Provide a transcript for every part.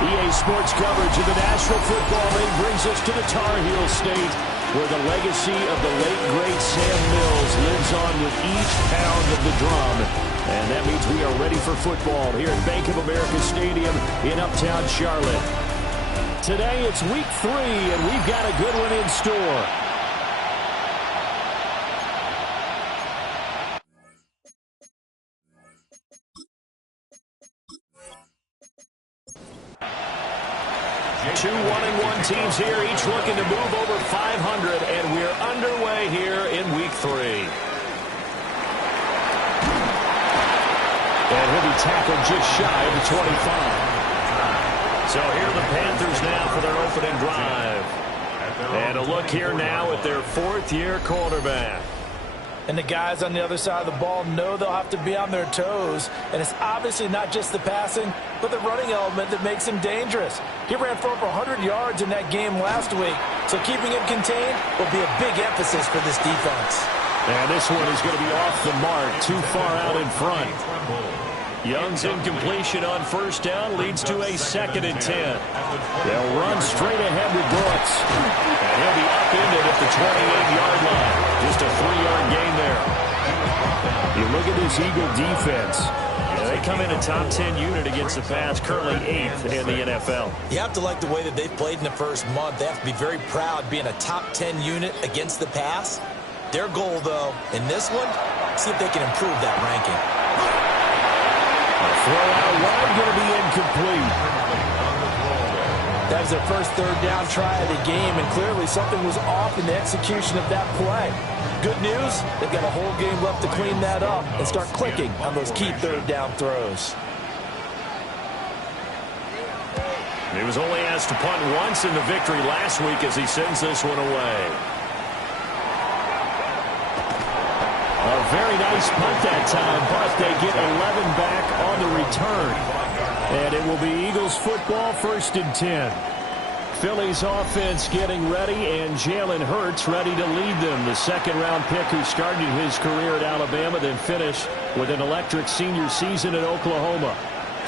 EA Sports coverage of the National Football League brings us to the Tar Heel State, where the legacy of the late, great Sam Mills lives on with each pound of the drum. And that means we are ready for football here at Bank of America Stadium in Uptown Charlotte. Today it's week 3, and we've got a good one in store. Two 1-1 teams here, each looking to move over 500, and we're underway here in week 3. And he'll be tackled just shy of the 25. So here are the Panthers now for their opening drive. And a look here now at their 4th-year quarterback. And the guys on the other side of the ball know they'll have to be on their toes. And it's obviously not just the passing, but the running element that makes him dangerous. He ran for over 100 yards in that game last week. So keeping him contained will be a big emphasis for this defense. And this one is going to be off the mark, too far out in front. Young's incompletion on first down leads to a 2nd and 10. They'll run straight ahead with Brooks. And he'll be upended at the 28-yard line. Just a 3-yard gain there. You look at this Eagle defense. They come in a top 10 unit against the pass, currently 8th in the NFL. You have to like the way that they've played in the first month. They have to be very proud being a top 10 unit against the pass. Their goal, though, in this one, see if they can improve that ranking. Throw out wide, going to be incomplete. That was their first 3rd down try of the game, and clearly something was off in the execution of that play. Good news, they've got a whole game left to clean that up and start clicking on those key 3rd down throws. He was only asked to punt once in the victory last week as he sends this one away. A very nice punt that time, but they get 11 back on the return. And it will be Eagles football, 1st and 10. Philly's offense getting ready, and Jalen Hurts ready to lead them. The 2nd-round pick who started his career at Alabama, then finished with an electric senior season at Oklahoma.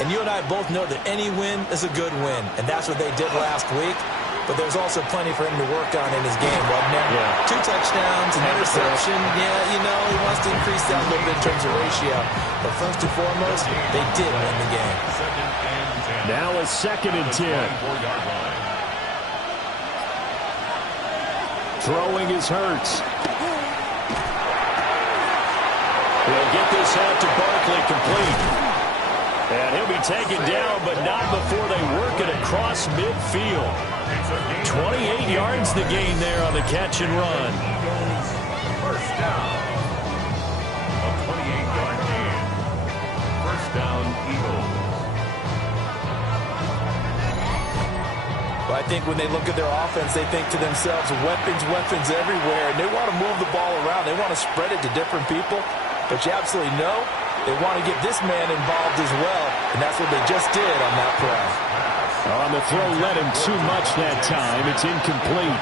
And you and I both know that any win is a good win, and that's what they did last week. But there's also plenty for him to work on in his game, wasn't there? Yeah. 2 touchdowns, an interception. Yeah, you know, he wants to increase that a little bit in terms of ratio. But first and foremost, they did win the game. Now a 2nd and 10. Throwing is Hurts. He'll get this out to Barkley, complete. And he'll be taken down, but not before they work it across midfield. 28 yards the gain there on the catch and run. First down. A 28-yard gain. First down, Eagles. Well, I think when they look at their offense, they think to themselves, weapons everywhere. And they want to move the ball around. They want to spread it to different people. But you absolutely know they want to get this man involved as well. And that's what they just did on that play. On the throw, led him too much that time. It's incomplete.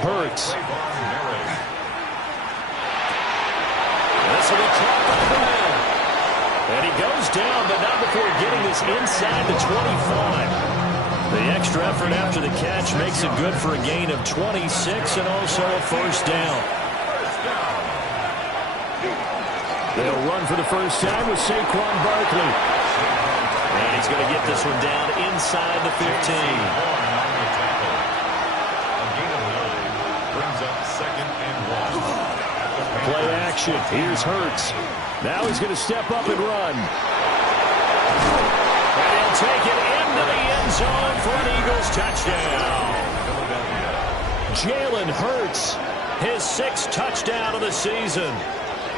Hurts. This will be caught by the man. And he goes down, but not before getting this inside the 25. The extra effort after the catch makes it good for a gain of 26 and also a 1st down. They'll run for the first time with Saquon Barkley. And he's going to get this one down inside the 15. Play action. Here's Hurts. Now he's going to step up and run. And he'll take it into the end zone for an Eagles touchdown. Jalen Hurts, his 6th touchdown of the season.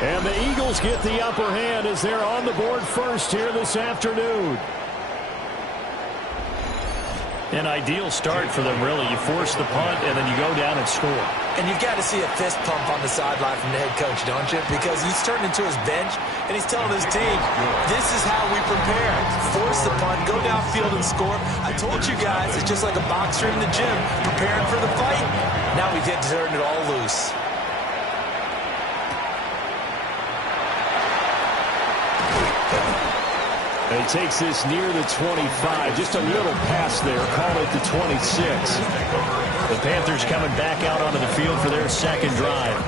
And the Eagles get the upper hand as they're on the board first here this afternoon. An ideal start for them, really. You force the punt, and then you go down and score. And you've got to see a fist pump on the sideline from the head coach, don't you? Because he's turning into his bench, and he's telling his team, this is how we prepare. Force the punt, go downfield and score. I told you guys, it's just like a boxer in the gym, preparing for the fight. Now we get to turn it all loose. He takes this near the 25. Just a little pass there. Call it the 26. The Panthers coming back out onto the field for their second drive.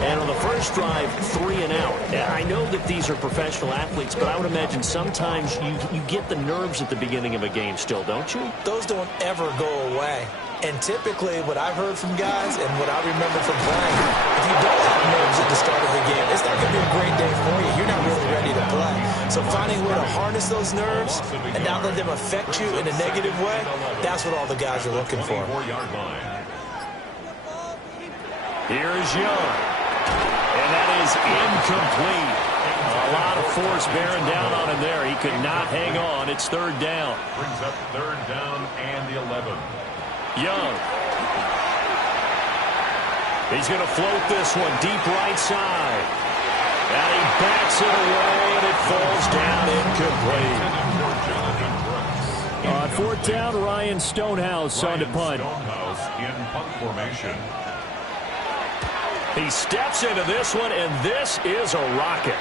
And on the first drive, 3 and out. I know that these are professional athletes, but I would imagine sometimes you get the nerves at the beginning of a game still, don't you? Those don't ever go away. And typically, what I've heard from guys and what I remember from playing, if you don't have nerves at the start of the game, it's not going to be a great day for you. You're not really ready to play. So finding a way to harness those nerves and not let them affect you in a negative way, that's what all the guys are looking for. Here is Young. And that is incomplete. A lot of force bearing down on him there. He could not hang on. It's third down. Brings up third down and the 11. Young. He's going to float this one deep right side. And he backs it away, and it falls down incomplete. On fourth down, Ryan Stonehouse on to punt. Stonehouse in punt formation. He steps into this one, and this is a rocket.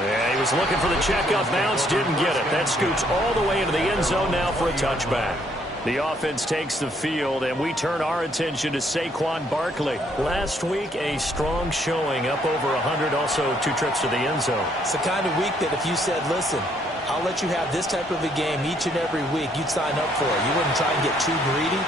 Yeah, he was looking for the checkup bounce, didn't get it. That scoots all the way into the end zone now for a touchback. The offense takes the field, and we turn our attention to Saquon Barkley. Last week, a strong showing, up over 100, also 2 trips to the end zone. It's the kind of week that if you said, listen, I'll let you have this type of a game each and every week, you'd sign up for it. You wouldn't try and get too greedy.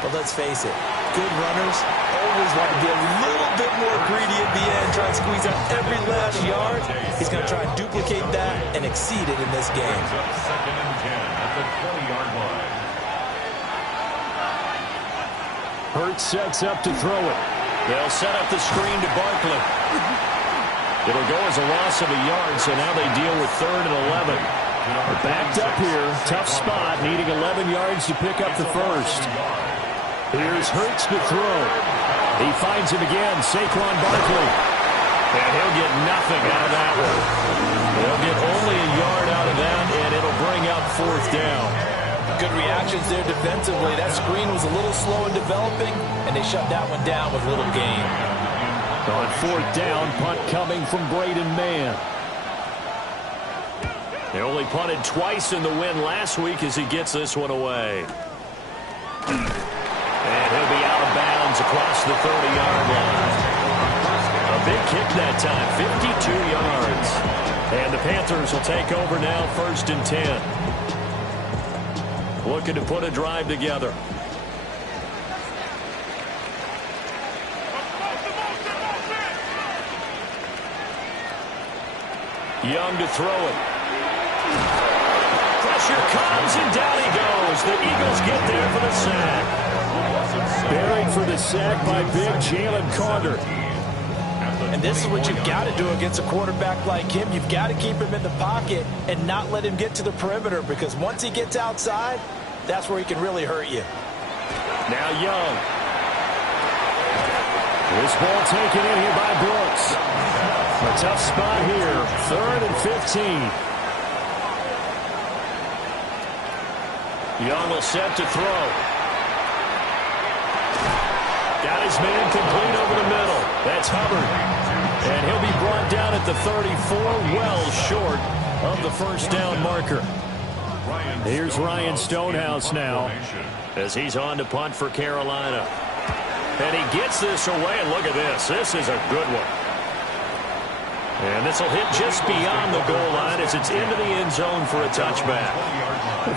But let's face it, good runners always want to be a little bit more greedy at the end, try and squeeze out every last yard. He's going to try and duplicate that and exceed it in this game. Second and 10 at the 20-yard line. Hurts sets up to throw it. They'll set up the screen to Barkley. It'll go as a loss of a yard, so now they deal with third and 11. They're backed up here, tough spot, needing 11 yards to pick up the first. Here's Hurts to throw. He finds him again, Saquon Barkley. And he'll get nothing out of that one. They'll get only a yard out of that, and it'll bring up fourth down. Good reactions there defensively. That screen was a little slow in developing, and they shut that one down with little gain. On fourth down, punt coming from Braden Mann. They only punted twice in the win last week as he gets this one away. And he'll be out of bounds across the 30-yard line. A big kick that time, 52 yards. And the Panthers will take over now, first and 10. Looking to put a drive together. Young to throw it. Pressure comes, and down he goes. The Eagles get there for the sack. Buried for the sack by big Jalen Carter. And this is what you've got to do against a quarterback like him. You've got to keep him in the pocket and not let him get to the perimeter, because once he gets outside, that's where he can really hurt you. Now Young. This ball taken in here by Brooks. A tough spot here. Third and 15. Young will set to throw. Got his man complete over the middle. That's Hubbard. And he'll be brought down at the 34, well short of the first down marker. Here's Ryan Stonehouse now as he's on to punt for Carolina. And he gets this away, and look at this. This is a good one. And this will hit just beyond the goal line as it's into the end zone for a touchback.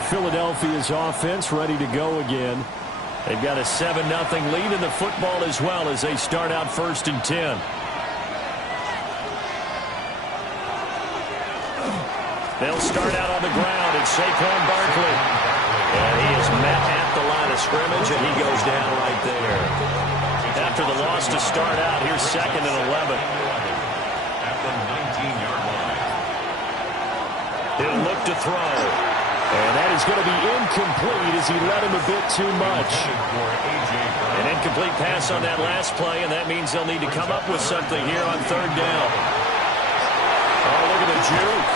Philadelphia's offense ready to go again. They've got a 7-0 lead in the football as well as they start out first and 10. They'll start out on the ground. It's Saquon Barkley. And he is met at the line of scrimmage, and he goes down right there. After the loss to start out, here's second and 11. At the 19-yard line. He'll look to throw. And that is going to be incomplete as he led him a bit too much. An incomplete pass on that last play, and that means they'll need to come up with something here on third down. Oh, look at the juke.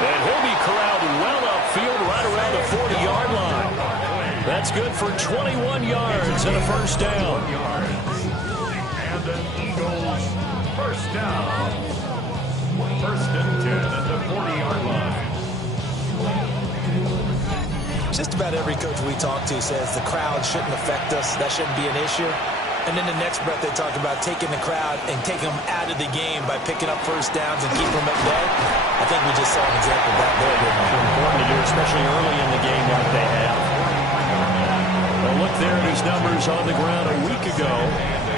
And he'll be corralled well upfield right around the 40-yard line. That's good for 21 yards and a first down. And an Eagles first down. First and 10 at the 40-yard line. Just about every coach we talk to says the crowd shouldn't affect us. That shouldn't be an issue. And then the next breath they talk about taking the crowd and taking them out of the game by picking up first downs and keeping them at bay. I think we just saw an example of that there, didn't we? Important to do, especially early in the game like they have. Well, look there at his numbers on the ground a week ago.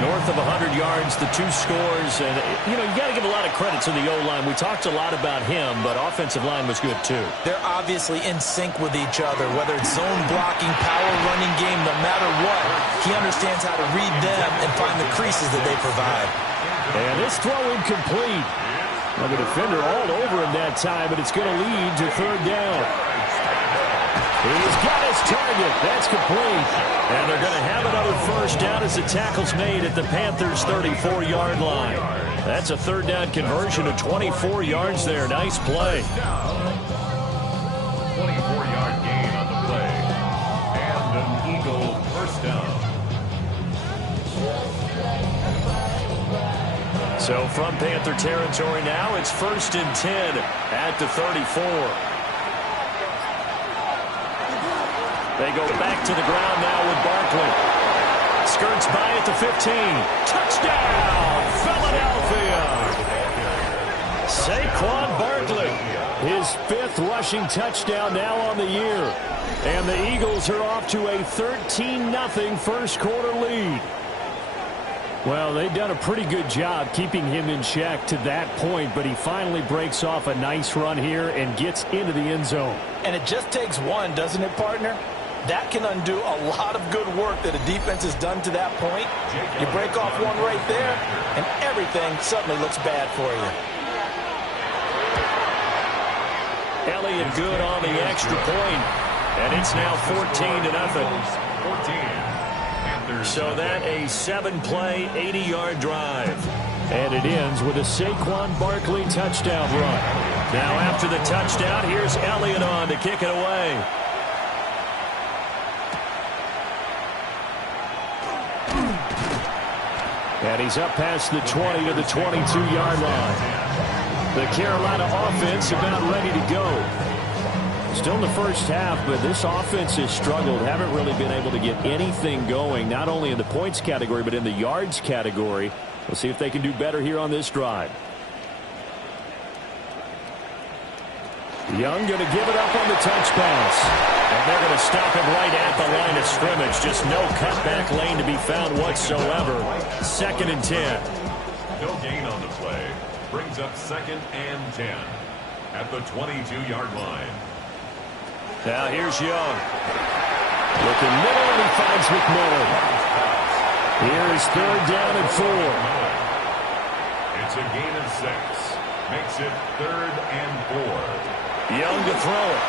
North of 100 yards, the 2 scores. And, you know, you got to give a lot of credit to the O-line. We talked a lot about him, but offensive line was good, too. They're obviously in sync with each other, whether it's zone blocking, power running game, no matter what. He understands how to read them and find the creases that they provide. And this throw incomplete. Well, the defender all over him that time, but it's going to lead to third down. He's got his target. That's complete. And they're going to have another first down as the tackle's made at the Panthers' 34-yard line. That's a third down conversion of 24 yards there. Nice play. 24-yard gain on the play. And an Eagle first down. So from Panther territory now, it's first and 10 at the 34. They go back to the ground now with Barkley. Skirts by at the 15. Touchdown, Philadelphia! Saquon Barkley, his 5th rushing touchdown now on the year. And the Eagles are off to a 13-0 first quarter lead. Well, they've done a pretty good job keeping him in check to that point, but he finally breaks off a nice run here and gets into the end zone. And it just takes one, doesn't it, partner? That can undo a lot of good work that a defense has done to that point. You break off one right there, and everything suddenly looks bad for you. Elliott good on the extra point, and it's now 14-0. 14. So that a 7-play, 80-yard drive. And it ends with a Saquon Barkley touchdown run. Now after the touchdown, here's Elliott on to kick it away. And he's up past the 20 to the 22-yard line. The Carolina offense about ready to go. Still in the first half, but this offense has struggled. Haven't really been able to get anything going, not only in the points category, but in the yards category. We'll see if they can do better here on this drive. Young going to give it up on the touch pass. And they're going to stop him right at the line of scrimmage. Just no cutback lane to be found whatsoever. 2nd and 10. No gain on the play. Brings up 2nd and 10 at the 22-yard line. Now here's Young. Looking middle, and he finds McMillan. Here is 3rd down and 4. It's a gain of 6. Makes it 3rd and 4. Young to throw it.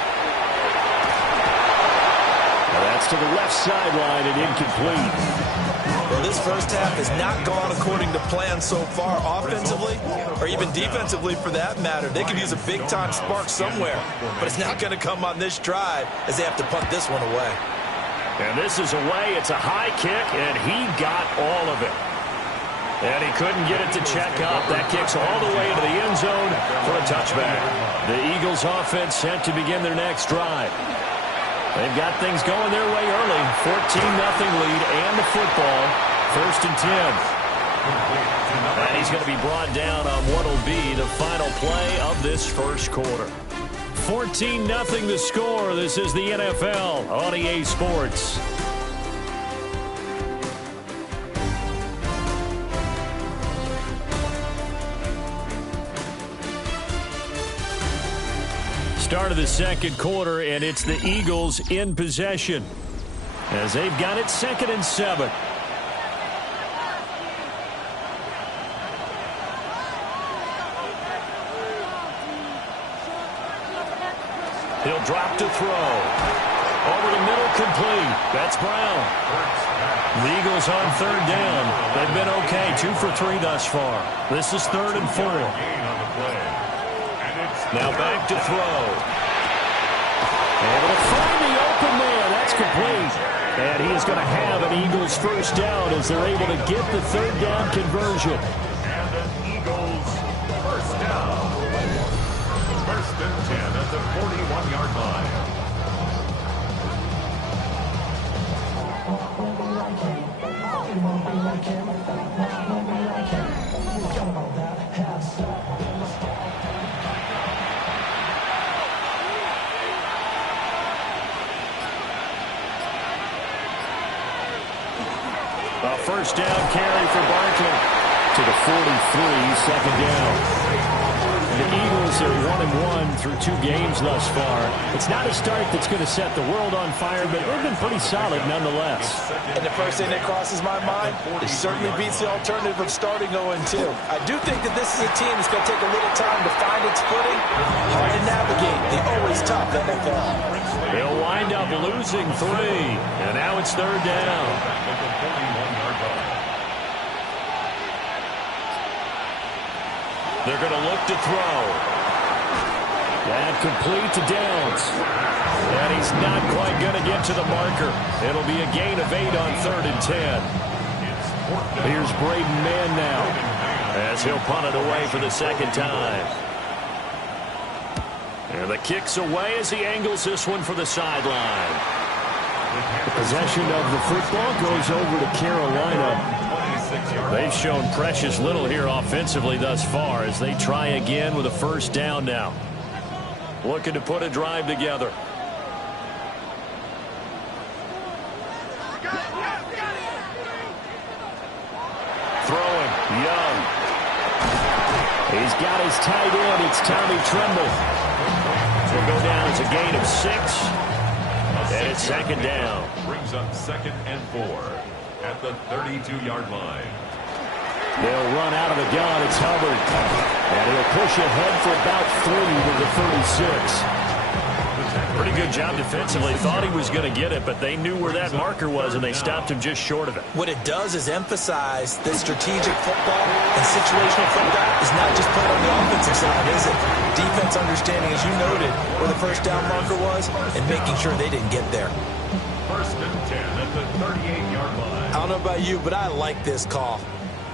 Now that's to the left sideline and incomplete. Well, this first half has not gone according to plan so far offensively or even defensively for that matter. They could use a big-time spark somewhere, but it's not going to come on this drive as they have to punt this one away. And this is away. It's a high kick, and he got all of it. And he couldn't get it to check up. That kicks all the way into the end zone for a touchback. The Eagles offense set to begin their next drive. They've got things going their way early. 14-0 lead and the football. 1st and 10. And he's going to be brought down on what will be the final play of this first quarter. 14-0 the score. This is the NFL on EA Sports. Start of the second quarter, and it's the Eagles in possession as they've got it 2nd and 7. He'll drop to throw. Over the middle, complete. That's Brown. The Eagles on 3rd down. They've been okay, 2 for 3 thus far. This is 3rd and 4. Now back to throw. Able to find the open man. That's complete. And he is going to have an Eagles first down as they're able to get the 3rd down conversion. And an Eagles first down. First and 10 at the 41-yard line. A first down carry for Barkley to the 43, second down. The Eagles are 1-1 through 2 games thus far. It's not a start that's going to set the world on fire, but they've been pretty solid nonetheless. And the first thing that crosses my mind, it certainly beats the alternative of starting 0-2. I do think that this is a team that's going to take a little time to find its footing. Hard to navigate the always tough NFL. They'll wind up losing 3, and now it's third down. They're going to look to throw. That complete to Downs. And he's not quite going to get to the marker. It'll be a gain of 8 on third and 10. Here's Braden Mann now, as he'll punt it away for the second time. And the kick's away as he angles this one for the sideline. The possession of the football goes over to Carolina. They've shown precious little here offensively thus far as they try again with a first down now. Looking to put a drive together. Throwing, Young. He's got his tight end. It's Tommy Tremble. Will go down as a gain of 6. And it's second down. Brings up second and 4 at the 32-yard line. They'll run out of the gun. It's Hubbard. And he'll push ahead for about 3 to the 36. Pretty good job defensively. Thought he was going to get it, but they knew where that marker was, and they stopped him just short of it. What it does is emphasize that strategic football and situational football is not just played on the offensive side, is it? Defense understanding, as you noted, where the first down marker was and making sure they didn't get there. First and 10 at the 38-yard line. I don't know about you, but I like this call.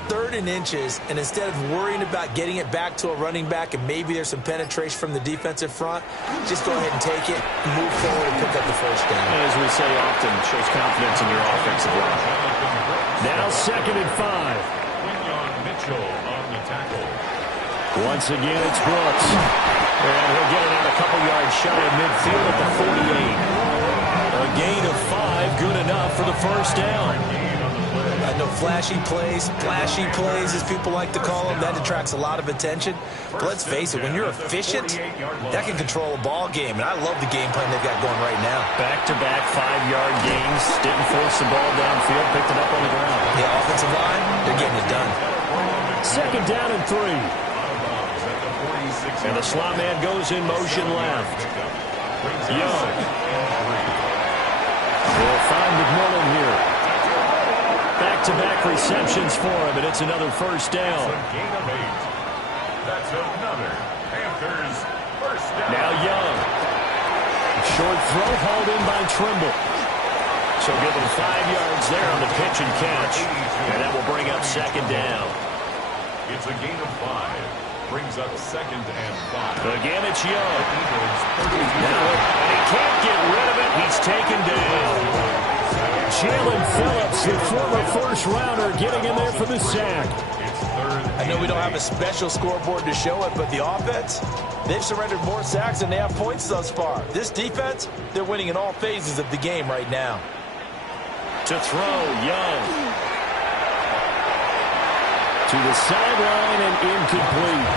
3rd and inches, and instead of worrying about getting it back to a running back and maybe there's some penetration from the defensive front, just go ahead and take it, move forward, and pick up the first down. As we say often, shows confidence in your offensive line. Now second and 5. Mitchell on the tackle. Once again, it's Brooks. And he'll get it out a couple yards shy of midfield at the 48. A gain of 5, good enough for the first down. I know flashy plays, as people like to call them, that attracts a lot of attention. But let's face it, when you're efficient, that can control a ball game. And I love the game plan they've got going right now. Back-to-back 5-yard gains. Didn't force the ball downfield, picked it up on the ground. The offensive line, they're getting it done. Second down and 3. And the slot man goes in motion left. Young. They'll find McMillan here. Back-to-back receptions for him, and it's another first down. Gain of 8. That's another Panthers first down. Now Young. Short throw hauled in by Trimble. So give him 5 yards there on the pitch and catch. And that will bring up second down. It's a gain of 5. Brings up second and 5. Again, it's Young. Now, and he can't get rid of it. He's taken down. Jalen Phillips, the former first-rounder, getting in there for the sack. I know we don't have a special scoreboard to show it, but the offense, they've surrendered more sacks than they have points thus far. This defense, they're winning in all phases of the game right now. To throw, Young. To the sideline and incomplete.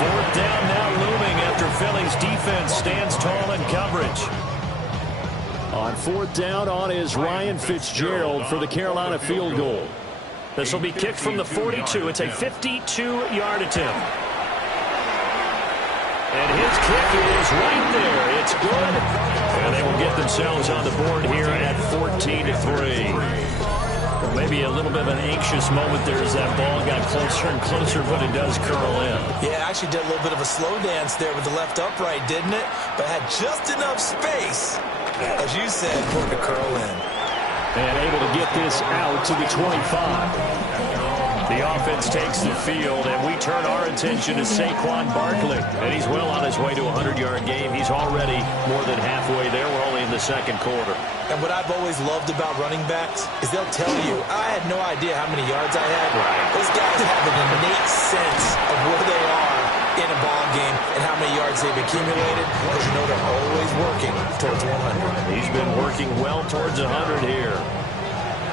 Fourth down now looming after Philly's defense stands tall in coverage. On fourth down on is Ryan Fitzgerald for the Carolina field goal. This will be kicked from the 42. It's a 52-yard attempt. And his kick is right there. It's good. And they will get themselves on the board here at 14-3. Maybe a little bit of an anxious moment there as that ball got closer and closer, but it does curl in. Yeah, actually did a little bit of a slow dance there with the left upright, didn't it? But had just enough space, as you said, for it to curl in. And able to get this out to the 25. The offense takes the field, and we turn our attention to Saquon Barkley. And he's well on his way to a 100-yard game. He's already more than halfway there. We're only in the second quarter. And what I've always loved about running backs is they'll tell you, I had no idea how many yards I had. Those guys have an innate sense of where they are in a ball game and how many yards they've accumulated, because you know they're always working towards 100. He's been working well towards 100 here.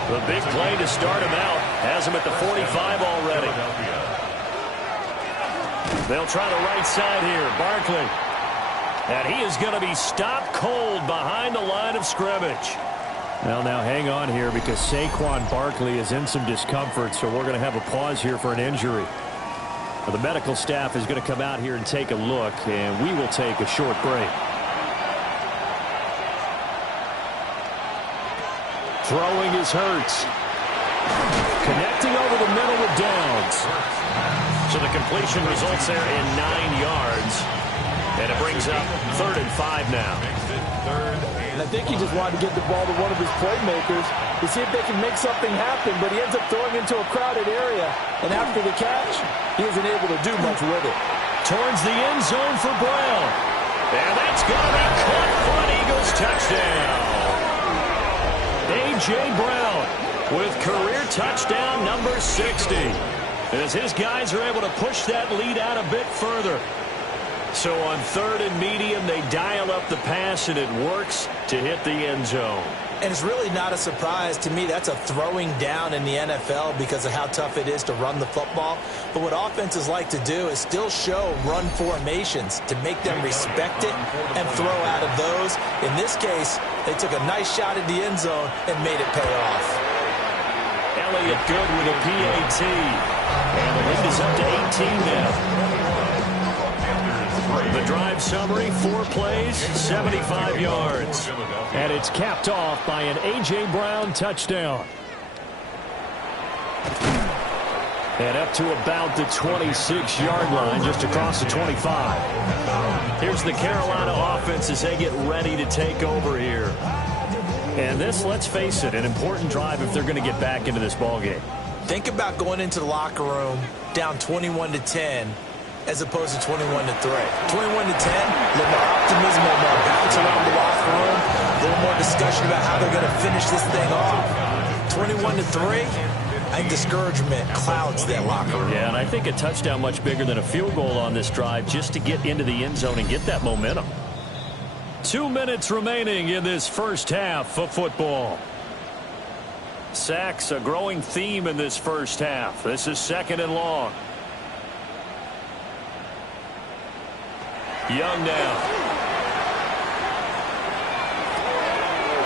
The big play to start him out has him at the 45 already. They'll try the right side here. Barkley. And he is going to be stopped cold behind the line of scrimmage. Well, now hang on here because Saquon Barkley is in some discomfort, so we're going to have a pause here for an injury. Well, the medical staff is going to come out here and take a look, and we will take a short break. Throwing is Hurts. Connecting over the middle with Downs. So the completion results there in 9 yards. And it brings up 3rd and 5 now. And I think he just wanted to get the ball to one of his playmakers to see if they can make something happen, but he ends up throwing into a crowded area. And after the catch, he isn't able to do much with it. Towards the end zone for Brown. And that's going to be caught for an Eagles touchdown. A.J. Brown with career touchdown number 60. As his guys are able to push that lead out a bit further. So on 3rd and medium, they dial up the pass, and it works to hit the end zone. And it's really not a surprise to me. That's a throwing down in the NFL because of how tough it is to run the football. But what offenses like to do is still show run formations to make them respect it and throw out of those. In this case, they took a nice shot at the end zone and made it pay off. Elliott good with a PAT. And the lead is up to 18 now. The drive summary, 4 plays, 75 yards. And it's capped off by an A.J. Brown touchdown. And up to about the 26-yard line, just across the 25. Here's the Carolina offense as they get ready to take over here. And this, let's face it, an important drive if they're going to get back into this ballgame. Think about going into the locker room down 21-10. As opposed to 21-3. 21-10, a little more optimism, a little more bounce around the locker room, a little more discussion about how they're going to finish this thing off. 21-3, I think discouragement clouds that locker room. Yeah, and I think a touchdown much bigger than a field goal on this drive just to get into the end zone and get that momentum. 2 minutes remaining in this first half of football. Sacks, a growing theme in this first half. This is 2nd and long. Young now.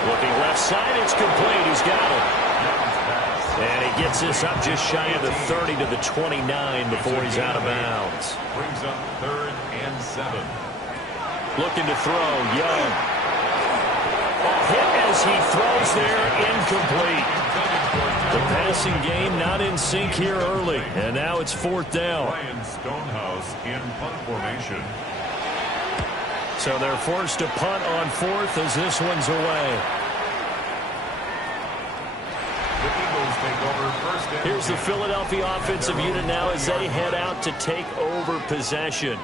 Looking left side, it's complete. He's got it. And he gets this up just shy of the 30 to the 29 before he's out of bounds. Brings up 3rd and 7. Looking to throw, Young. Hit as he throws there, incomplete. The passing game not in sync here early, and now it's 4th down. Ryan Stonehouse in punt formation. So they're forced to punt on 4th as this one's away. The Eagles take over 1st and Here's the Philadelphia offensive unit now as they head out to take over possession.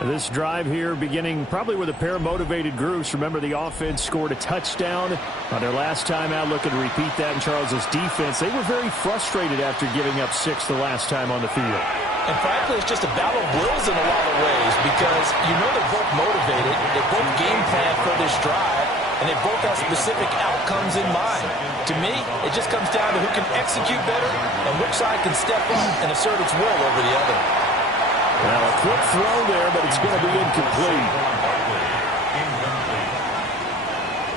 This drive here beginning probably with a pair of motivated groups. Remember, the offense scored a touchdown on their last time out. Looking to repeat that in Charles's defense. They were very frustrated after giving up 6 the last time on the field. And frankly, it's just a battle of wills in a lot of ways because you know they're both motivated, they both game plan for this drive, and they both have specific outcomes in mind. To me, it just comes down to who can execute better and which side can step up and assert its will over the other. Well, a quick throw there, but it's going to be incomplete. Incomplete.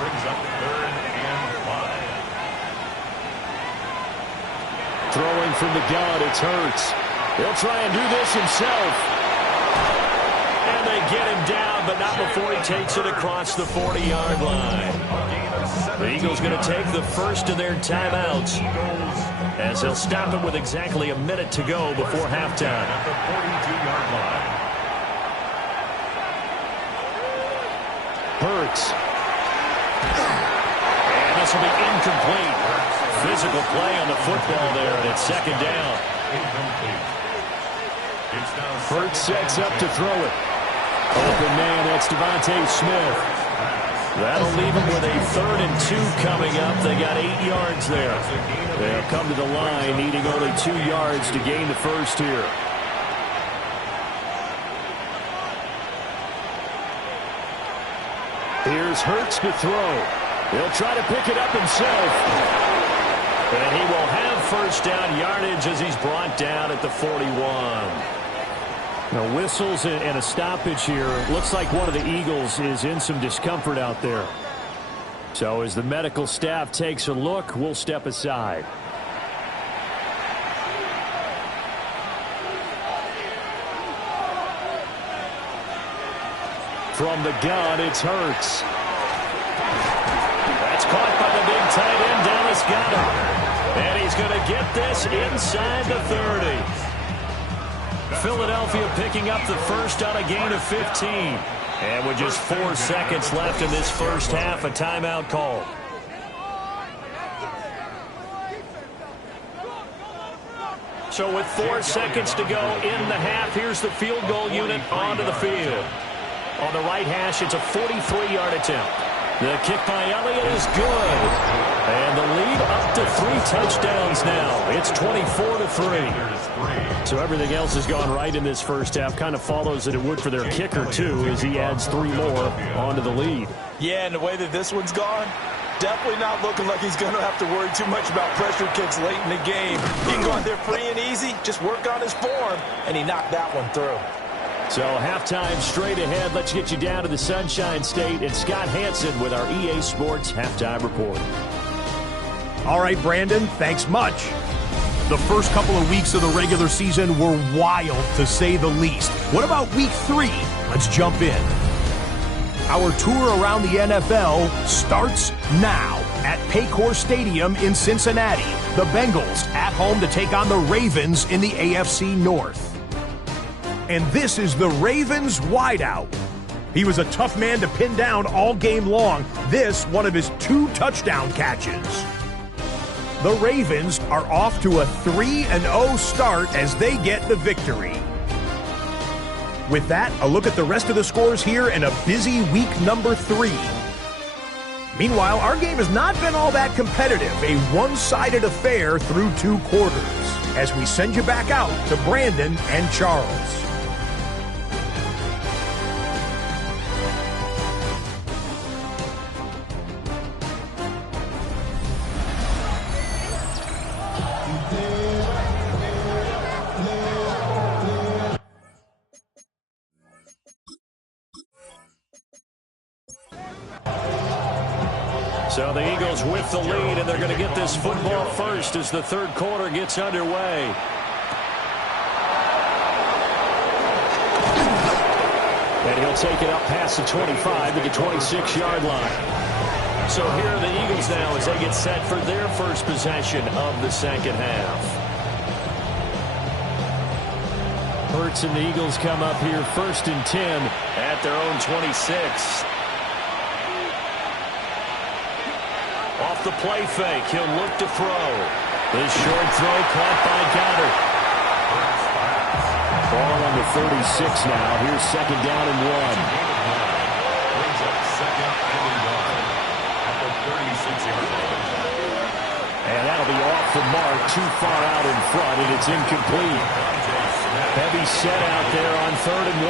Brings up 3rd and 5. Throwing from the gun, it's Hurts. He'll try and do this himself. And they get him down, but not before he takes it across the 40-yard line. The Eagles going to take the first of their timeouts as they'll stop him with exactly a minute to go before halftime. At the 42-yard line. Hurts. And this will be incomplete. Physical play on the football there, and it's second down. Hurts sets up to throw it. Open man, that's Devontae Smith. That'll leave him with a 3rd and 2 coming up. They got 8 yards there. They'll come to the line, needing only 2 yards to gain the first here. Here's Hurts to throw. He'll try to pick it up himself. And he will have first down yardage as he's brought down at the 41. Now, whistles and a stoppage here. Looks like one of the Eagles is in some discomfort out there. So as the medical staff takes a look, we'll step aside. From the gun, it's Hurts. That's caught by the big tight end, Dallas Goedert. And he's going to get this inside the 30. Philadelphia picking up the first on a gain of 15. And with just 4 seconds left in this first half, a timeout call. So with 4 seconds to go in the half, here's the field goal unit onto the field. On the right hash, it's a 43-yard attempt. The kick by Elliott is good. And the lead up to 3 touchdowns now. It's 24-3. So everything else has gone right in this first half. Kind of follows that it would for their kicker, too, as he adds 3 more onto the lead. Yeah, and the way that this one's gone, definitely not looking like he's going to have to worry too much about pressure kicks late in the game. He can go out there free and easy, just work on his form, and he knocked that one through. So halftime straight ahead. Let's get you down to the Sunshine State and Scott Hansen with our EA Sports Halftime Report. All right, Brandon, thanks much. The first couple of weeks of the regular season were wild, to say the least. What about week 3? Let's jump in. Our tour around the NFL starts now at Paycor Stadium in Cincinnati. The Bengals at home to take on the Ravens in the AFC North. And this is the Ravens wideout. He was a tough man to pin down all game long. This, one of his 2 touchdown catches. The Ravens are off to a 3-0 start as they get the victory. With that, a look at the rest of the scores here in a busy week number 3. Meanwhile, our game has not been all that competitive, a one-sided affair through 2 quarters, as we send you back out to Brandon and Charles. So the Eagles with the lead, and they're going to get this football first as the third quarter gets underway. And he'll take it up past the 25 to the 26-yard line. So here are the Eagles now as they get set for their first possession of the second half. Hurts and the Eagles come up here 1st and 10 at their own 26. Off the play fake, he'll look to throw. This short throw caught by Goedert. Ball on the 36 now. Here's second down and 1. Brings up second and 1 at the 36-yard line. And that'll be off the mark, too far out in front, and it's incomplete. Heavy set out there on 3rd and 1.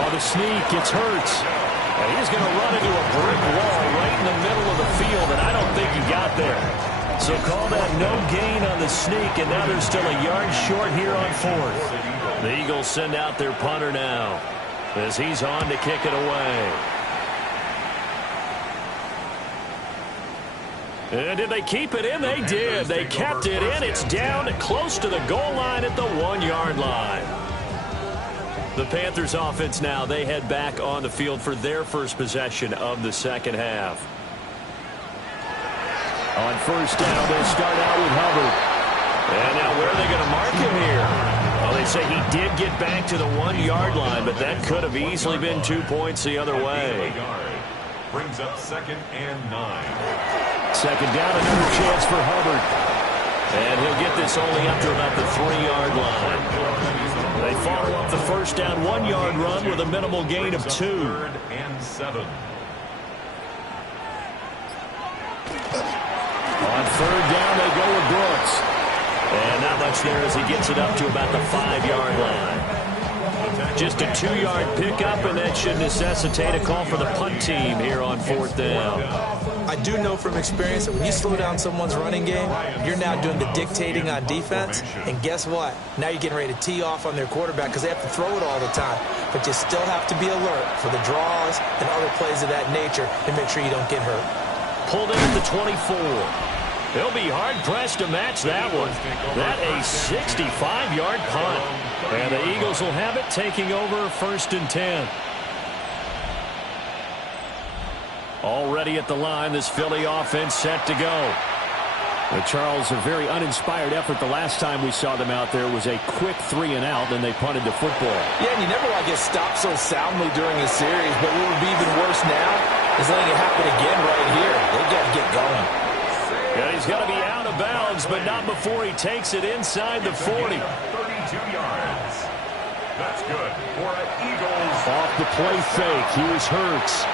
Oh, the sneak, it's Hurts. And he's going to run into a brick wall right in the middle of the field, and I don't think he got there. So call that no gain on the sneak, and now they're still a yard short here on 4th. The Eagles send out their punter now as he's on to kick it away. And did they keep it in? They did. They kept it in. It's down close to the goal line at the 1-yard line. The Panthers offense now, they head back on the field for their first possession of the second half. On first down, they'll start out with Hubbard. And now where are they going to mark him here? Well, they say he did get back to the 1-yard line, but that could have easily been 2 points the other way. Brings up 2nd and 9. Second down, another chance for Hubbard. And he'll get this only up to about the 3-yard line. They follow up the first down 1-yard run with a minimal gain of 2. 3rd and 7. On 3rd down, they go with Brooks. And not much there as he gets it up to about the 5-yard line. Just a 2-yard pickup, and that should necessitate a call for the punt team here on 4th down. I do know from experience that when you slow down someone's running game, you're now doing the dictating on defense. And guess what? Now you're getting ready to tee off on their quarterback because they have to throw it all the time. But you still have to be alert for the draws and other plays of that nature and make sure you don't get hurt. Pulled in at the 24. He'll be hard-pressed to match that one. That a 65-yard punt. And the Eagles will have it, taking over 1st and 10. Already at the line, this Philly offense set to go. But Charles, a very uninspired effort. The last time we saw them out there was a quick 3-and-out, then they punted the football. Yeah, and you never want to get stopped so soundly during the series, but what would be even worse now is letting it happen again right here. They've got to get going. Yeah, he's got to be out of bounds, but not before he takes it inside the 40. 32 yards. That's good for an Eagles. Off the play fake, here's Hurts.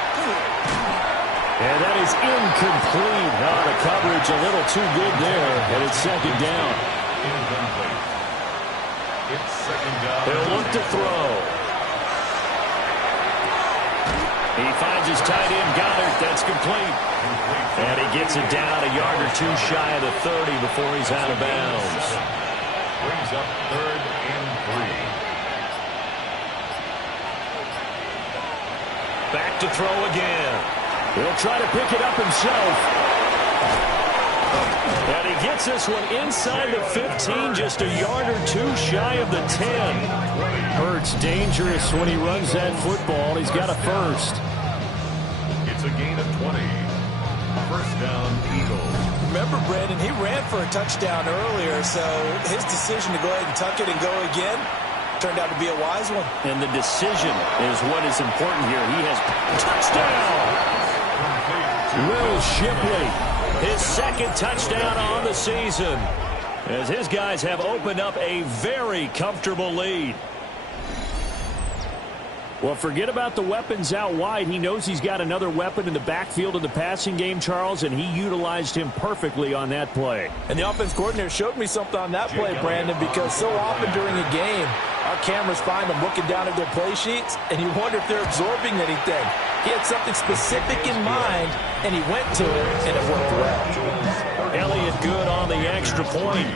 And that is incomplete. Oh, the coverage a little too good there, and it's 2nd down. Incomplete. It's 2nd down. He'll look to throw. He finds his tight end, Goddard. That's complete. And he gets it down a yard or 2 shy of the 30 before he's out of bounds. Brings up 3rd and 3. Back to throw again. He'll try to pick it up himself. And he gets this one inside the 15, just a yard or 2 shy of the 10. Hurts dangerous when he runs that football. He's got a first. It's a gain of 20. 1st down, Eagles. Remember, Brandon, he ran for a touchdown earlier, so his decision to go ahead and tuck it and go again turned out to be a wise one. And the decision is what is important here. He has touchdown. Will Shipley, his 2nd touchdown on the season, as his guys have opened up a very comfortable lead. Well, forget about the weapons out wide. He knows he's got another weapon in the backfield of the passing game, Charles, and he utilized him perfectly on that play. And the offense coordinator showed me something on that play, Brandon, because so often during a game, our cameras find them looking down at their play sheets, and you wonder if they're absorbing anything. He had something specific in mind, and he went to it, and it worked well. Elliott good on the extra point,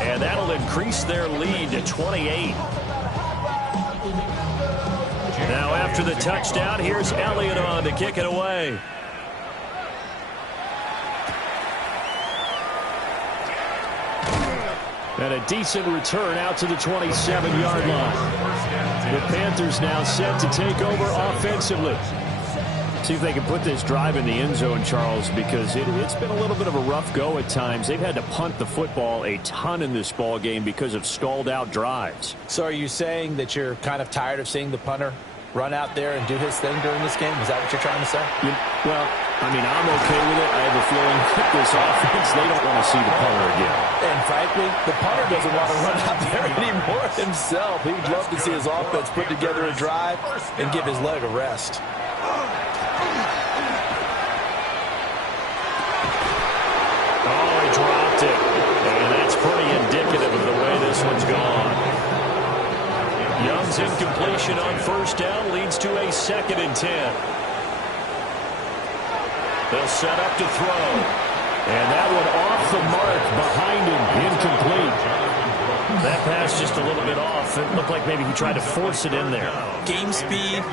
and that'll increase their lead to 28. Now after the touchdown, here's Elliott on to kick it away. And a decent return out to the 27-yard line. The Panthers now set to take over offensively. See if they can put this drive in the end zone, Charles, because it's been a little bit of a rough go at times. They've had to punt the football a ton in this ball game because of stalled-out drives. So are you saying that you're kind of tired of seeing the punter run out there and do his thing during this game? Is that what you're trying to say? Well, I mean, I'm okay with it. I have a feeling with this offense, they don't want to see the punter again. And frankly, the punter doesn't want to run out there anymore himself. He would love to see his offense put together a drive and give his leg a rest. Oh, he dropped it. And that's pretty indicative of the way this one's gone. Young's incompletion on 1st down leads to a 2nd and 10. They'll set up to throw. And that one off the mark behind him, incomplete. That pass just a little bit off. It looked like maybe he tried to force it in there. Game speed,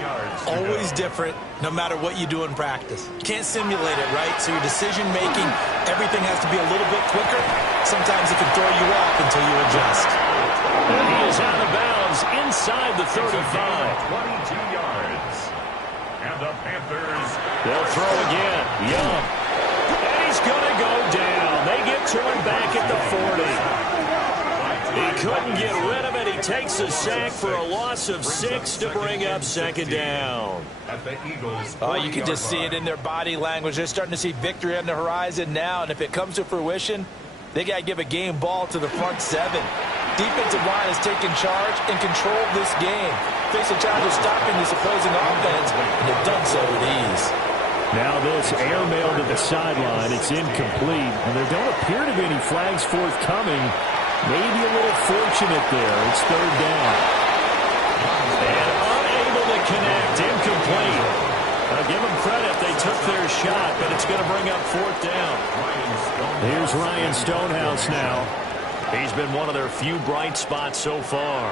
always different, no matter what you do in practice. You can't simulate it, right? So your decision-making, everything has to be a little bit quicker. Sometimes it can throw you off until you adjust. And he is out of bounds inside the 35. 22 yards. And the Panthers. They'll throw again. Young. And he's going to go down. They get to him back at the 40. He couldn't get rid of it. He takes a sack for a loss of 6 to bring up second down. Oh, you can just see it in their body language. They're starting to see victory on the horizon now, and if it comes to fruition, they got to give a game ball to the front 7. Defensive line has taken charge and controlled this game. Facing challenge of stopping this opposing offense, and they've done so with ease. Now this airmail to the sideline. It's incomplete, and there don't appear to be any flags forthcoming. Maybe a little fortunate there. It's third down. And unable to connect. Incomplete. Give them credit. They took their shot, but it's going to bring up fourth down. Here's Ryan Stonehouse now. He's been one of their few bright spots so far.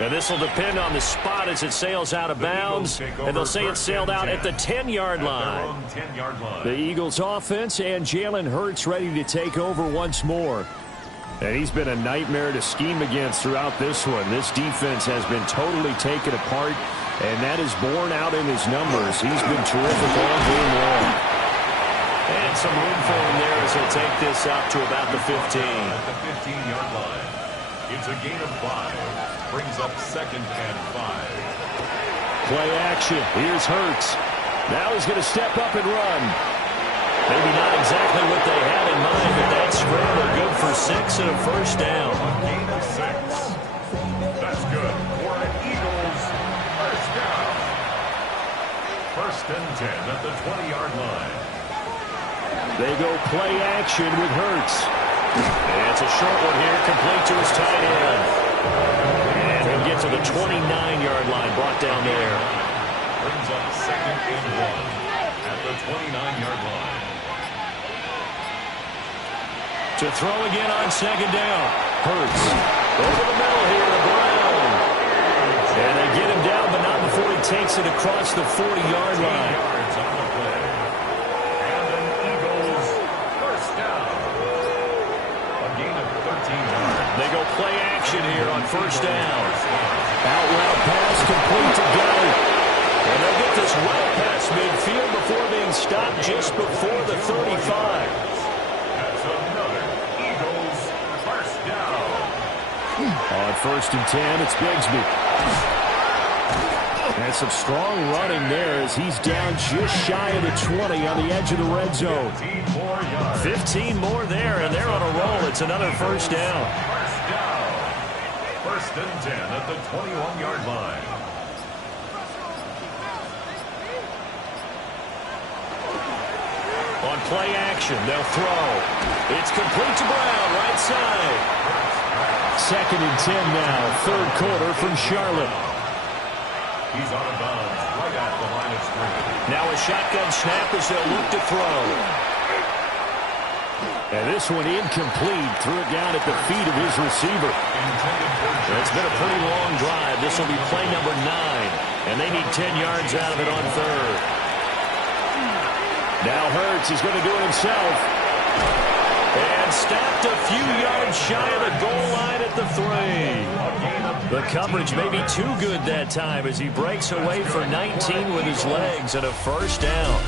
And this will depend on the spot as it sails out of bounds. And they'll say it sailed out at the 10-yard line. The Eagles offense and Jalen Hurts ready to take over once more. And he's been a nightmare to scheme against throughout this one. This defense has been totally taken apart, and that is borne out in his numbers. He's been terrific all game long. And some room for him there as he'll take this up to about the 15. At the 15-yard line. It's a gain of 5. Brings up second and 5. Play action. Here's Hurts. Now he's going to step up and run. Maybe not exactly what they had in mind, but that scramble good for 6 and a first down. A gain of 6. That's good for an Eagles first down. First and 10 at the 20-yard line. They go play action with Hurts. And it's a short one here, complete to his tight end. And he'll get to the 29-yard line, brought down there. Brings up second and 1 at the 29-yard line. To throw again on second down. Hurts over the middle here to Brown. And they get him down, but not before he takes it across the 40-yard line. Yards on the play. And an Eagles first down. A gain of 13 yards. They go play action here on first down. Out route pass complete to Galley. And they'll get this well past midfield before being stopped just before the 35. That's another Eagles first down. On first and 10, it's Bigsby. And some strong running there as he's down just shy of the 20 on the edge of the red zone. 15 more yards. 15 more there, and they're on a roll. It's another first down. First down. First and 10 at the 21-yard line. On play action, they'll throw. It's complete to Brown, right side. Second and 10 now, third quarter from Charlotte. He's out of bounds right at the line of scrimmage. Now a shotgun snap as they'll look to throw. And this one incomplete. Threw it down at the feet of his receiver. It's been a pretty long drive. This will be play number 9. And they need 10 yards out of it on third. Now Hurts is going to do it himself. And stopped a few yards shy of the goal line at the 3. The coverage may be too good that time as he breaks away for 19 with his legs and a first down.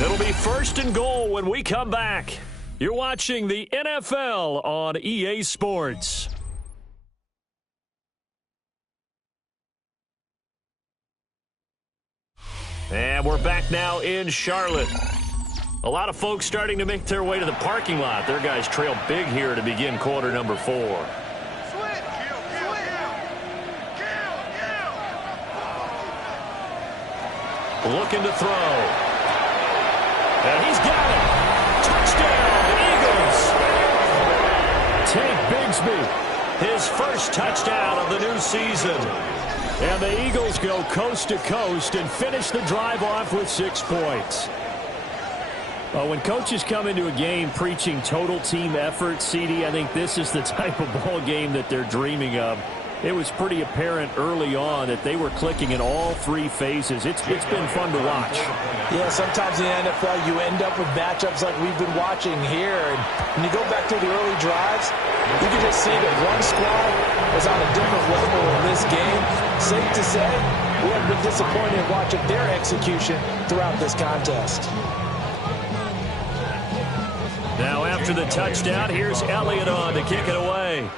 It'll be first and goal when we come back. You're watching the NFL on EA Sports. And we're back now in Charlotte. A lot of folks starting to make their way to the parking lot. Their guys trail big here to begin quarter number 4. Looking to throw. And he's got it. Touchdown, Eagles. Take Bigsby. His first touchdown of the new season. And the Eagles go coast to coast and finish the drive off with 6 points. Well, when coaches come into a game preaching total team effort, CD, I think this is the type of ball game that they're dreaming of. It was pretty apparent early on that they were clicking in all 3 phases. It's been fun to watch. Yeah, sometimes in the NFL you end up with matchups like we've been watching here. And when you go back through the early drives, you can just see that one squad was on a different level in this game. Safe to say, we have been disappointed watching their execution throughout this contest. Now after After the touchdown, here's Elliott on to kick it away.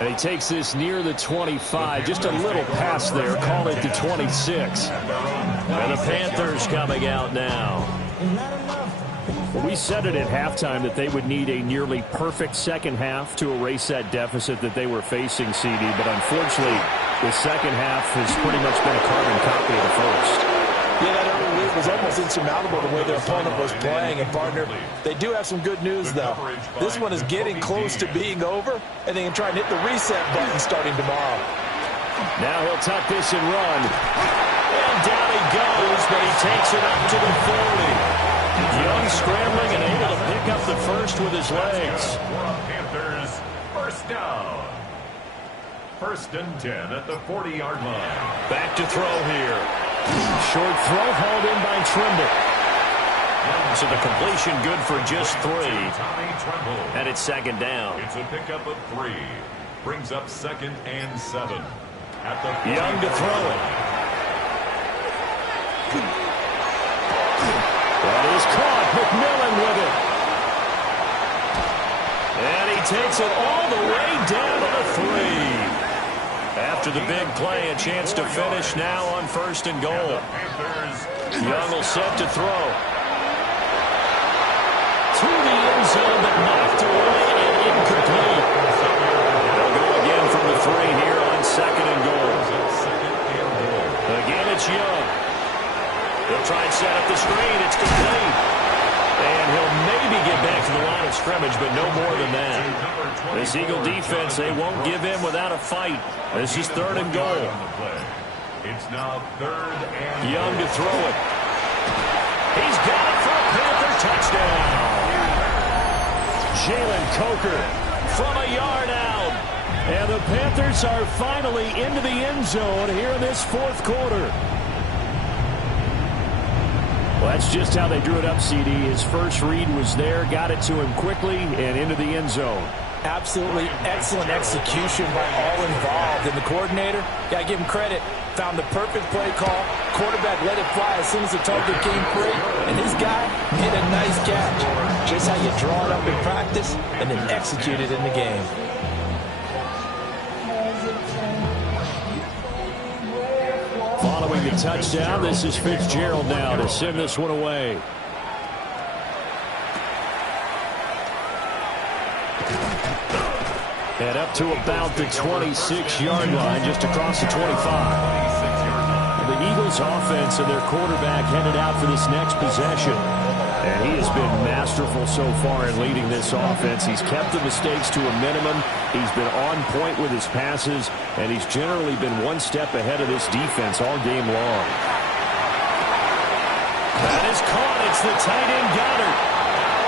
And he takes this near the 25. Just a little pass there. Call it the 26. And the Panthers coming out now. Well, we said it at halftime that they would need a nearly perfect second half to erase that deficit that they were facing, CD. But unfortunately, the second half has pretty much been a carbon copy of the first. Yeah, that early lead was almost insurmountable the way their opponent was playing. And, partner, they do have some good news, though. This one is getting close to being over, and they can try and hit the reset button starting tomorrow. Now he'll tuck this and run. And down he goes, but he takes it up to the 40. Young scrambling and able to pick up the first with his legs. Panthers, first down. First and 10 at the 40-yard line. Back to throw here. Short throw hauled in by Trimble. So the completion good for just 3. And it's second down. It's a pickup of 3. Brings up second and 7. At the Young to throw it. That is caught. McMillan with it. And he takes it all the way down to the 3. After the big play, a chance to finish now on first and goal. Young will set to throw. To the end zone, but knocked away and incomplete. They'll go again from the 3 here on second and goal. Again, it's Young. They'll try and set up the screen. It's complete. And he'll maybe get back to the line of scrimmage, but no more than that. This Eagle defense, they won't give in without a fight. This is third and goal. It's now third and Young to throw it. He's got it for a Panther touchdown. Jalen Coker from a yard out. And the Panthers are finally into the end zone here in this fourth quarter. Well, that's just how they drew it up, CD. His first read was there, got it to him quickly, and into the end zone. Absolutely excellent execution by all involved. And the coordinator, got to give him credit, found the perfect play call. Quarterback let it fly as soon as the target came free. And his guy made a nice catch. Just how you draw it up in practice and then execute it in the game. Following the touchdown, this is Fitzgerald now to send this one away. And up to about the 26-yard line, just across the 25. The Eagles offense and their quarterback headed out for this next possession. And he has been masterful so far in leading this offense. He's kept the mistakes to a minimum. He's been on point with his passes, and he's generally been one step ahead of this defense all game long. That is caught. It's the tight end Goddard.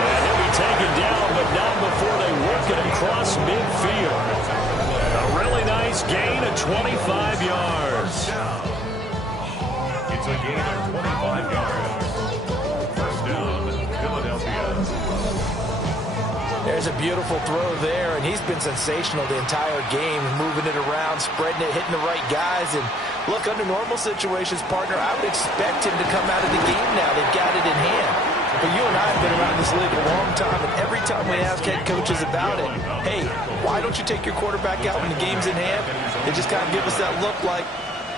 And he'll be taken down, but not before they work it across midfield. A really nice gain of 25 yards. It's a gain of 25 yards. First down, Philadelphia. There's a beautiful throw there, and he's been sensational the entire game, moving it around, spreading it, hitting the right guys. And look, under normal situations, partner, I would expect him to come out of the game now. They've got it in hand. But you and I have been around this league a long time, and every time we ask head coaches about it, hey, why don't you take your quarterback out when the game's in hand? They just kind of give us that look like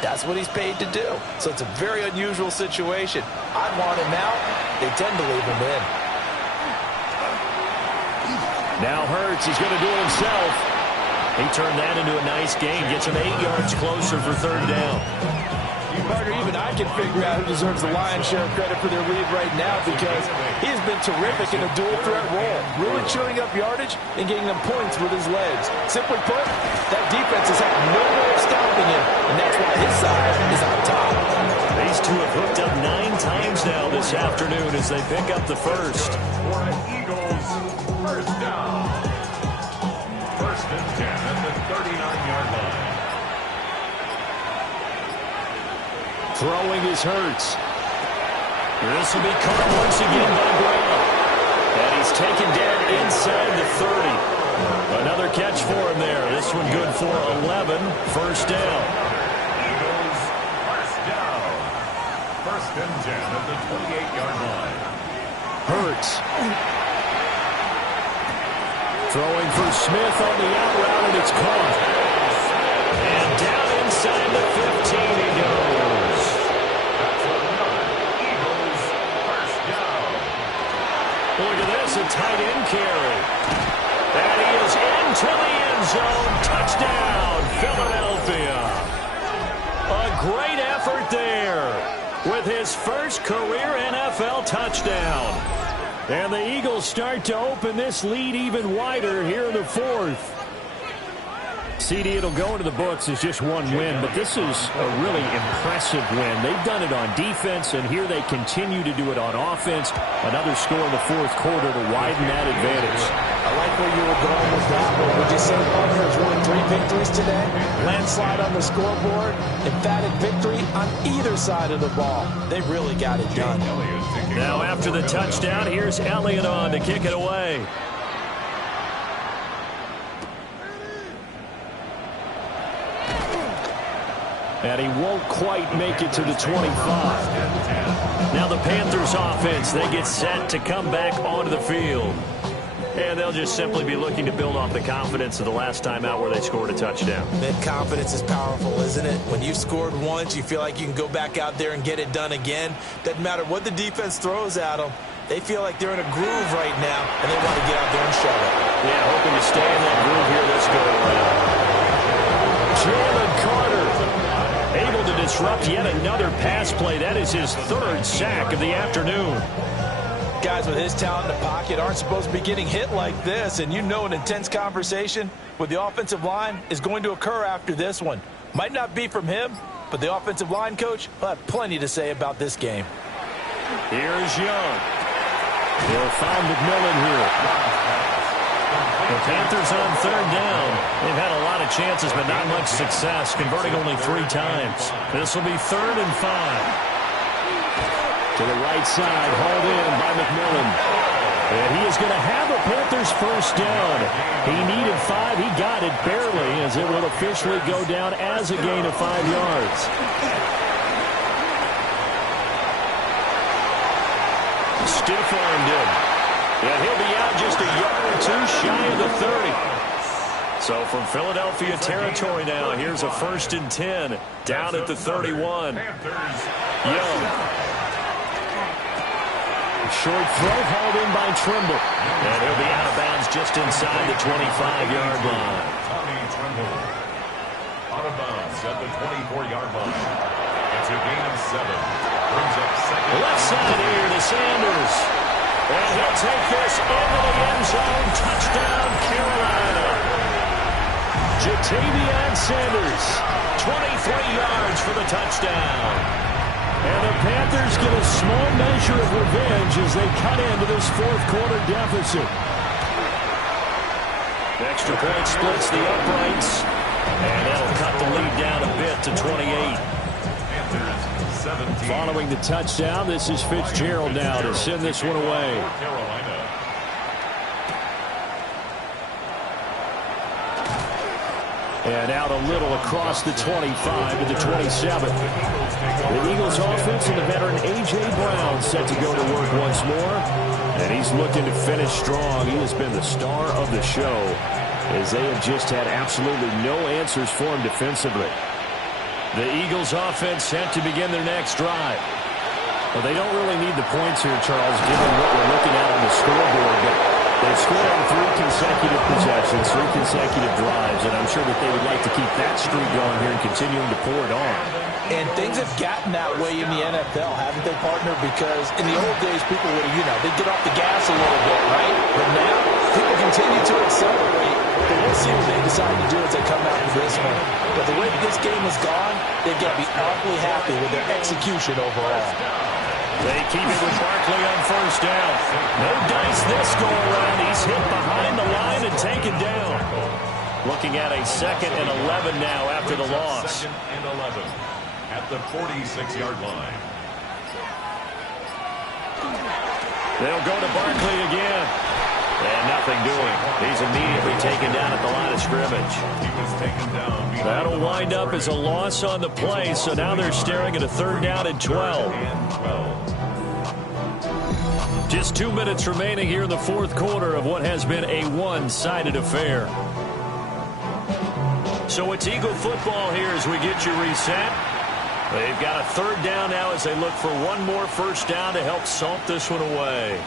that's what he's paid to do. So it's a very unusual situation. I'd want him out. They tend to leave him in. Now Hurts, he's going to do it himself. He turned that into a nice gain, gets him 8 yards closer for third down. Partner, even I can figure out who deserves the lion's share of credit for their lead right now, because he has been terrific in a dual threat role, really chewing up yardage and getting them points with his legs. Simply put, that defense has had no way of stopping him, and that's why his side is on top. These two have hooked up 9 times now this afternoon as they pick up the first. For an Eagles first down. First and 10 at the 39-yard line. Throwing is Hurts. This will be caught once again by Brown. And he's taken down inside the 30. Another catch for him there. This one good for 11. First down. Eagles first down. First and 10 at the 28-yard line. Hurts. Throwing for Smith on the out route, and it's caught. And down inside the 15 he goes. That's another Eagles first down. Look at this, a tight end carry. And he is into the end zone. Touchdown, Philadelphia. A great effort there with his first career NFL touchdown. And the Eagles start to open this lead even wider here in the fourth. CD, it'll go into the books as just one win, but this is a really impressive win. They've done it on defense, and here they continue to do it on offense. Another score in the fourth quarter to widen that advantage. I like where you were going with that one. Would you say Panthers won 3 victories today? Landslide on the scoreboard, emphatic victory on either side of the ball. They really got it done. Now after the touchdown, here's Elliott on to kick it away. And he won't quite make it to the 25. Now the Panthers offense, they get set to come back onto the field. And they'll just simply be looking to build off the confidence of the last time out where they scored a touchdown. That confidence is powerful, isn't it? When you've scored once, you feel like you can go back out there and get it done again. Doesn't matter what the defense throws at them. They feel like they're in a groove right now, and they want to get out there and show it. Yeah, hoping to stay in that groove here this go around. Jalen Carter able to disrupt yet another pass play. That is his third sack of the afternoon. Guys with his talent in the pocket aren't supposed to be getting hit like this, and you know an intense conversation with the offensive line is going to occur after this one. Might not be from him, but the offensive line coach will have plenty to say about this game. Here's Young. They'll find McMillan here. The Panthers on third down. They've had a lot of chances, but not much success, converting only 3 times. This will be 3rd and 5. To the right side, hauled in by McMillan. And he is going to have a Panthers first down. He needed 5. He got it barely, as it will officially go down as a gain of 5 yards. Stiff-armed him. And he'll be out just a yard or 2 shy of the 30. So from Philadelphia territory now, here's a 1st and 10 down at the 31. Young. Short throw hauled in by Trimble. And he'll be out of bounds just inside the 25-yard line. Trimble out of bounds at the 24-yard line. It's a gain of 7. Brings up second. Left side here to Sanders. And he'll take this into the end zone. Touchdown, Carolina. Ja'Tavion Sanders, 23 yards for the touchdown. And the Panthers get a small measure of revenge as they cut into this fourth quarter deficit. Extra point splits the uprights. And that'll cut the lead down a bit to 28. Following the touchdown, this is Fitzgerald now to send this one away. And out a little across the 25 to the 27. The Eagles offense and the veteran A.J. Brown set to go to work once more. And he's looking to finish strong. He has been the star of the show, as they have just had absolutely no answers for him defensively. The Eagles offense set to begin their next drive. Well, they don't really need the points here, Charles, given what we're looking at on the scoreboard. But they've scored on 3 consecutive possessions, 3 consecutive drives, and I'm sure that they would like to keep that streak going here and continuing to pour it on. And things have gotten that way in the NFL, haven't they, partner? Because in the old days, people would, they'd get off the gas a little bit, right? But now, people continue to accelerate. But we'll see what they decide to do as they come out of this one. But the way that this game has gone, they've got to be awfully happy with their execution overall. They keep it with Barkley on first down. No dice this go-around. He's hit behind the line and taken down. Looking at a 2nd and 11 now after the loss. 2nd and 11 at the 46-yard line. They'll go to Barkley again. And nothing doing. He's immediately taken down at the line of scrimmage. That'll wind up as a loss on the play, so now they're staring at a 3rd down and 12. Just 2 minutes remaining here in the 4th quarter of what has been a one-sided affair. So it's Eagle football here as we get you reset. They've got a 3rd down now as they look for one more 1st down to help salt this one away.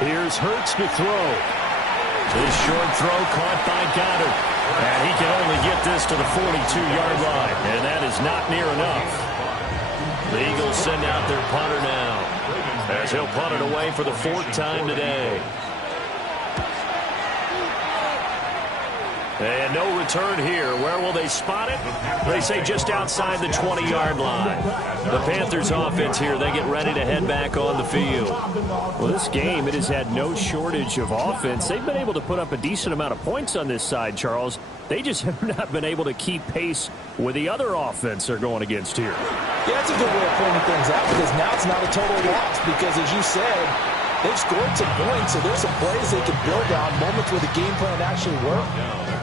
Here's Hurts to throw. His short throw caught by Goddard. And he can only get this to the 42-yard line. And that is not near enough. The Eagles send out their punter now, as he'll punt it away for the 4th time today. And no return here. Where will they spot it? They say just outside the 20-yard line. The Panthers offense here, they get ready to head back on the field. Well, this game, it has had no shortage of offense. They've been able to put up a decent amount of points on this side, Charles. They just have not been able to keep pace with the other offense they're going against here. Yeah, that's a good way of pointing things out, because now it's not a total loss, because as you said, they've scored some points, so there's some plays they can build on, moments where the game plan actually worked.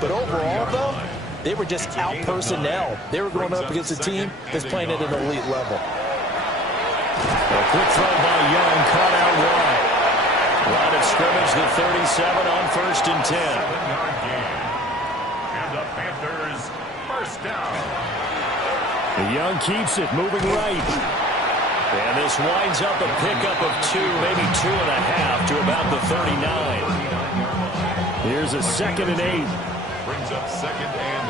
But overall, though, they were just out-personnel. They were going up against a team that's playing at an elite level. A quick throw by Young, caught out wide. Line of scrimmage, the 37 on 1st and 10. And the Panthers, 1st down. Young keeps it, moving right. And this winds up a pickup of 2, maybe 2.5 to about the 39. Here's a 2nd and 8. Brings up 2nd and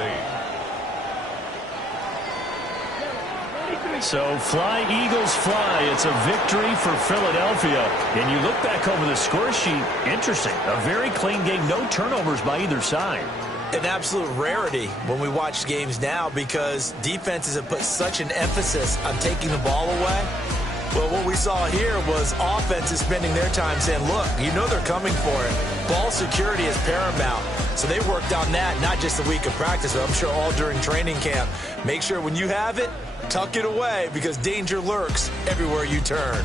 8. So fly, Eagles, fly. It's a victory for Philadelphia. And you look back over the score sheet, interesting. A very clean game, no turnovers by either side. An absolute rarity when we watch games now, because defenses have put such an emphasis on taking the ball away. Well, what we saw here was offenses spending their time saying, look, you know they're coming for it. Ball security is paramount. So they worked on that, not just a week of practice, but I'm sure all during training camp. Make sure when you have it, tuck it away, because danger lurks everywhere you turn.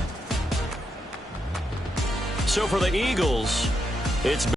So for the Eagles, it's